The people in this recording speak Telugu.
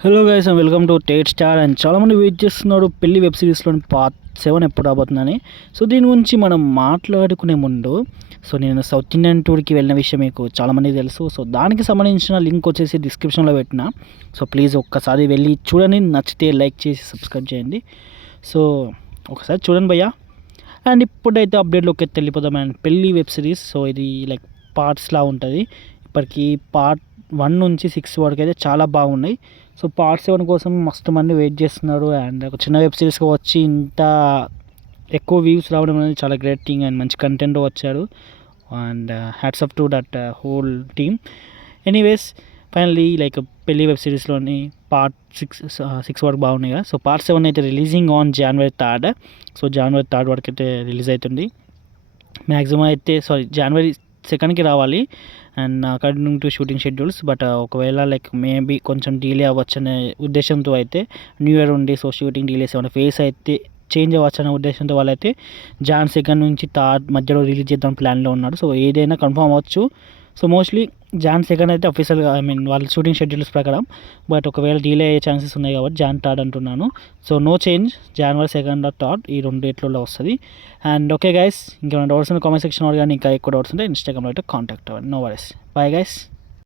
Hello guys and welcome to Tate star. And చాలామంది వెయిట్ చేస్తున్నారు పెళ్లి వెబ్ సిరీస్లోని పార్ట్ 7 ఎప్పుడు రాబోతుందని. సో దీని గురించి మనం మాట్లాడుకునే ముందు నేను సౌత్ ఇండియన్ టూర్కి వెళ్ళిన విషయం మీకు చాలామందికి తెలుసు. సో దానికి సంబంధించిన లింక్ వచ్చేసి డిస్క్రిప్షన్లో పెట్టిన. సో ప్లీజ్ ఒక్కసారి వెళ్ళి చూడండి, నచ్చితే లైక్ చేసి సబ్స్క్రైబ్ చేయండి. సో ఒకసారి చూడండి భయ్యా. అండ్ ఇప్పుడైతే అప్డేట్లోకి వెళ్ళిపోదాం. అండ్ పెళ్లి వెబ్ సిరీస్, సో ఇది లైక్ పార్ట్స్లా ఉంటుంది. ఇప్పటికీ పార్ట్ 1 నుంచి 6 వరకు అయితే చాలా బాగున్నాయి. సో పార్ట్ 7 కోసం మస్తు మంది వెయిట్ చేస్తున్నారు. అండ్ ఒక చిన్న వెబ్ సిరీస్గా వచ్చి ఇంత ఎక్కువ వ్యూస్ రావడం అనేది చాలా గ్రేట్ థింగ్. అండ్ మంచి కంటెంట్ వచ్చారు. And hats off to that whole team. Anyways finally like పెళ్లి వెబ్ సిరీస్లోని పార్ట్ 6 వరకు బాగున్నాయి కదా. సో పార్ట్ 7 అయితే releasing on January 3rd. So January 3rd వరకు అయితే రిలీజ్ అవుతుంది మ్యాక్సిమం అయితే. January 2nd రావాలి and according to shooting schedules. But ఒకవేళ లైక్ మేబీ కొంచెం డిలే అవ్వచ్చు అనే ఉద్దేశంతో అయితే న్యూ ఇయర్ ఉండి సో షూటింగ్ డిలేస్ ఏమైనా ఫేస్ అయితే చేంజ్ అవ్వచ్చు అనే ఉద్దేశంతో వాళ్ళైతే Jan 2nd నుంచి 3rd మధ్యలో రిలీజ్ చేద్దాం ప్లాన్లో ఉన్నారు. సో ఏదైనా కన్ఫర్మ్ అవ్వచ్చు. సో మోస్ట్లీ Jan 2nd అయితే అఫీషియల్గా వాళ్ళ షూటింగ్ షెడ్యూల్స్ ప్రకారం. బట్ ఒకవేళ డిలే అయ్యే ఛాన్సెస్ ఉన్నాయి కాబట్టి Jan 3rd అంటున్నాను. So no change, January 2nd or 3rd ఈ 2 డేట్లలో వస్తుంది. అండ్ ఓకే గైస్, ఇంకేమైనా డౌట్స్ ఉంటే కామెంట్ సెక్షన్ కానీ ఇంకా ఎక్కువ డౌట్స్ ఉంటే ఇన్స్టాగ్రామ్లో అయితే కాంటాక్ట్ అవ్వండి. No worries. Bye guys.